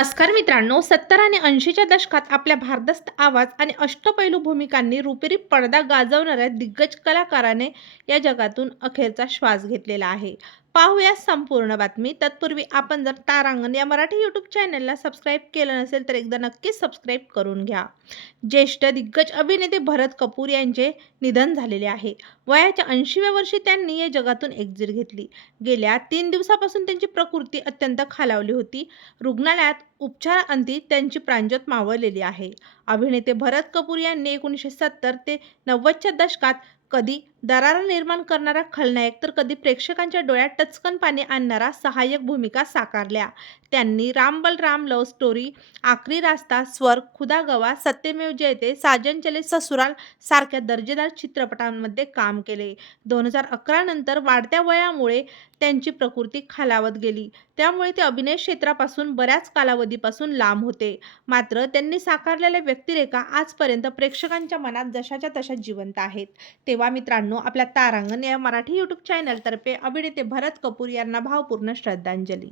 नमस्कार मित्रांनो, 70 आणि 80च्या दशकात आपल्या भारदस्त आवाज आणि अष्टपैलू भूमिकांनी रुपेरी पडदा गाजवणाऱ्या दिग्गज कलाकाराने या जगातून अखेरचा श्वास घेतलेला आहे. पाहूया संपूर्ण बातमी. तत्पूर्वी आपण जर तारांगण या मराठी यूट्यूब चॅनलला सबस्क्राईब केलं नसेल तर एकदा नक्कीच सबस्क्राईब करून घ्या. ज्येष्ठ दिग्गज अभिनेते भरत कपूर यांचे निधन झालेले आहे. वयाच्या 80व्या वर्षी त्यांनी या जगातून एक्झिट घेतली. गेल्या 3 दिवसापासून त्यांची प्रकृती अत्यंत खालावली होती. रुग्णालयात उपचाराअंती त्यांची प्राणज्योत मावळलेली आहे. अभिनेते भरत कपूर यांनी 1970 ते 90च्या दशकात कधी दरारा निर्माण करणारा खलनायक तर कधी प्रेक्षकांच्या डोळ्यात टचकन पाणी आणणारा सहाय्यक भूमिका साकारल्या. त्यांनी राम बलराम, लव्ह स्टोरी, आखरी रास्ता, स्वर्ग, खुदा गवाह, सत्यमेव जयते, साजन चले ससुराल सारख्या दर्जेदार चित्रपटांमध्ये काम केले. 2011 नंतर वाढत्या वयामुळे त्यांची प्रकृती खालावत गेली. त्यामुळे ते अभिनय क्षेत्रापासून बऱ्याच कालावधीपासून लांब होते. मात्र त्यांनी साकारलेल्या व्यक्तिरेखा आजपर्यंत प्रेक्षकांच्या मनात जशाच्या तशा जिवंत आहेत. तेव्हा मित्रांनो, आपल्या तारांगण या मराठी यूट्यूब चॅनलतर्फे अभिनेते भरत कपूर यांना भावपूर्ण श्रद्धांजली.